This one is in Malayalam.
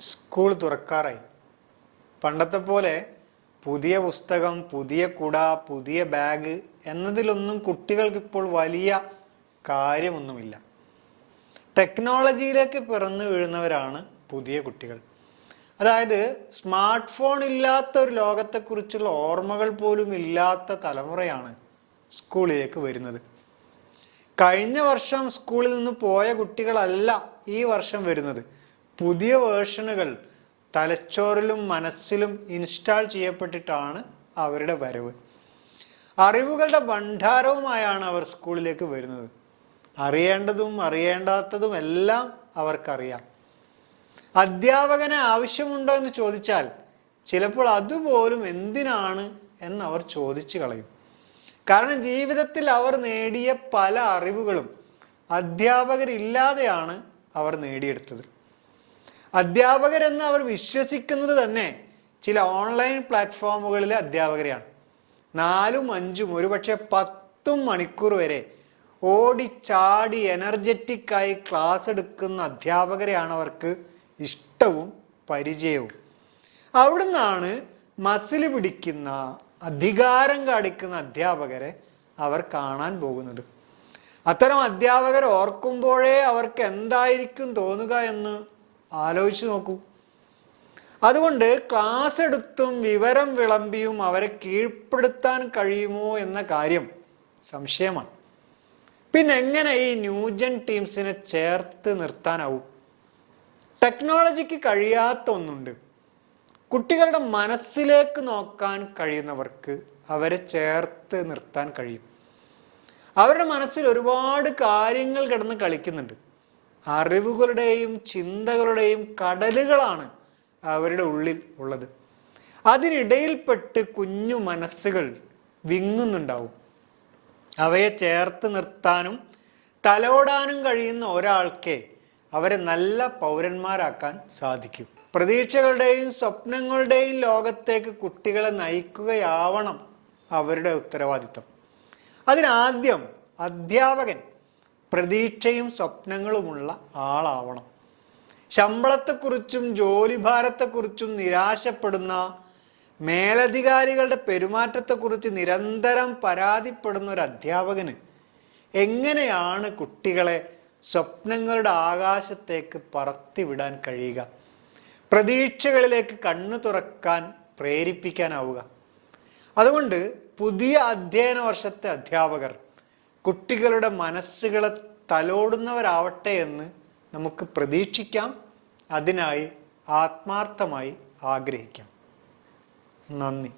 സ്കൂൾ തുറക്കാറായി. പണ്ടത്തെ പോലെ പുതിയ പുസ്തകം പുതിയ കുട പുതിയ ബാഗ് എന്നതിലൊന്നും കുട്ടികൾക്ക് ഇപ്പോൾ വലിയ കാര്യമൊന്നുമില്ല. ടെക്നോളജിയിലേക്ക് പിറന്നു വീഴുന്നവരാണ് പുതിയ കുട്ടികൾ. അതായത് സ്മാർട്ട് ഫോൺ ഇല്ലാത്ത ഒരു ലോകത്തെക്കുറിച്ചുള്ള ഓർമ്മകൾ പോലും ഇല്ലാത്ത തലമുറയാണ് സ്കൂളിലേക്ക് വരുന്നത്. കഴിഞ്ഞ വർഷം സ്കൂളിൽ നിന്ന് പോയ കുട്ടികളല്ല ഈ വർഷം വരുന്നത്. പുതിയ വേർഷനുകൾ തലച്ചോറിലും മനസ്സിലും ഇൻസ്റ്റാൾ ചെയ്യപ്പെട്ടിട്ടാണ് അവരുടെ വരവ്. അറിവുകളുടെ ഭണ്ഡാരവുമായാണ് അവർ സ്കൂളിലേക്ക് വരുന്നത്. അറിയേണ്ടതും അറിയേണ്ടാത്തതും എല്ലാം അവർക്കറിയാം. അധ്യാപകനെ ആവശ്യമുണ്ടോ എന്ന് ചോദിച്ചാൽ ചിലപ്പോൾ അതുപോലും എന്തിനാണ് എന്ന് അവർ ചോദിച്ചു കളയും. കാരണം ജീവിതത്തിൽ അവർ നേടിയ പല അറിവുകളും അധ്യാപകരില്ലാതെയാണ് അവർ നേടിയെടുത്തത്. അധ്യാപകരെന്ന് അവർ വിശ്വസിക്കുന്നത് തന്നെ ചില ഓൺലൈൻ പ്ലാറ്റ്ഫോമുകളിലെ അധ്യാപകരെയാണ്. നാലും അഞ്ചും ഒരുപക്ഷെ പത്തും മണിക്കൂർ വരെ ഓടിച്ചാടി എനർജറ്റിക് ആയി ക്ലാസ് എടുക്കുന്ന അധ്യാപകരെയാണ് അവർക്ക് ഇഷ്ടവും പരിചയവും. അവിടുന്നാണ് മസിൽ പിടിക്കുന്ന അധികാരം കാണിക്കുന്ന അധ്യാപകരെ അവർ കാണാൻ പോകുന്നത്. അത്തരം അധ്യാപകർ ഓർക്കുമ്പോഴേ അവർക്ക് എന്തായിരിക്കും തോന്നുക എന്ന് ആലോചിച്ച് നോക്കൂ. അതുകൊണ്ട് ക്ലാസ് എടുത്തും വിവരം വിളമ്പിയും അവരെ കീഴ്പ്പെടുത്താൻ കഴിയുമോ എന്ന കാര്യം സംശയമാണ്. പിന്നെ എങ്ങനെ ഈ ന്യൂജൻ ടീംസിനെ ചേർത്ത് നിർത്താനാവും? ടെക്നോളജിക്ക് കഴിയാത്ത ഒന്നുണ്ട്. കുട്ടികളുടെ മനസ്സിലേക്ക് നോക്കാൻ കഴിയുന്നവർക്ക് അവരെ ചേർത്ത് നിർത്താൻ കഴിയും. അവരുടെ മനസ്സിൽ ഒരുപാട് കാര്യങ്ങൾ കിടന്ന് കളിക്കുന്നുണ്ട്. അറിവുകളുടെയും ചിന്തകളുടെയും കടലുകളാണ് അവരുടെ ഉള്ളിൽ ഉള്ളത്. അതിനിടയിൽപ്പെട്ട് കുഞ്ഞു മനസ്സുകൾ വിങ്ങുന്നുണ്ടാവും. അവയെ ചേർത്ത് നിർത്താനും തലോടാനും കഴിയുന്ന ഒരാൾക്കേ അവരെ നല്ല പൗരന്മാരാക്കാൻ സാധിക്കും. പ്രതീക്ഷകളുടെയും സ്വപ്നങ്ങളുടെയും ലോകത്തേക്ക് കുട്ടികളെ നയിക്കുകയാവണം അവരുടെ ഉത്തരവാദിത്തം. അതിനാദ്യം അധ്യാപകൻ പ്രതീക്ഷയും സ്വപ്നങ്ങളുമുള്ള ആളാവണം. ശമ്പളത്തെക്കുറിച്ചും ജോലിഭാരത്തെക്കുറിച്ചും നിരാശപ്പെടുന്ന മേലധികാരികളുടെ പെരുമാറ്റത്തെക്കുറിച്ച് നിരന്തരം പരാതിപ്പെടുന്ന ഒരു അധ്യാപകന് എങ്ങനെയാണ് കുട്ടികളെ സ്വപ്നങ്ങളുടെ ആകാശത്തേക്ക് പറത്തിവിടാൻ കഴിയുക? പ്രതീക്ഷകളിലേക്ക് കണ്ണു തുറക്കാൻ പ്രേരിപ്പിക്കാനാവുക. അതുകൊണ്ട് പുതിയ അധ്യയന വർഷത്തെ അധ്യാപകർ കുട്ടികളുടെ മനസ്സുകളെ തലോടുന്നവരാവട്ടെ എന്ന് നമുക്ക് പ്രതീക്ഷിക്കാം. അതിനായി ആത്മാർത്ഥമായി ആഗ്രഹിക്കാം. നന്ദി.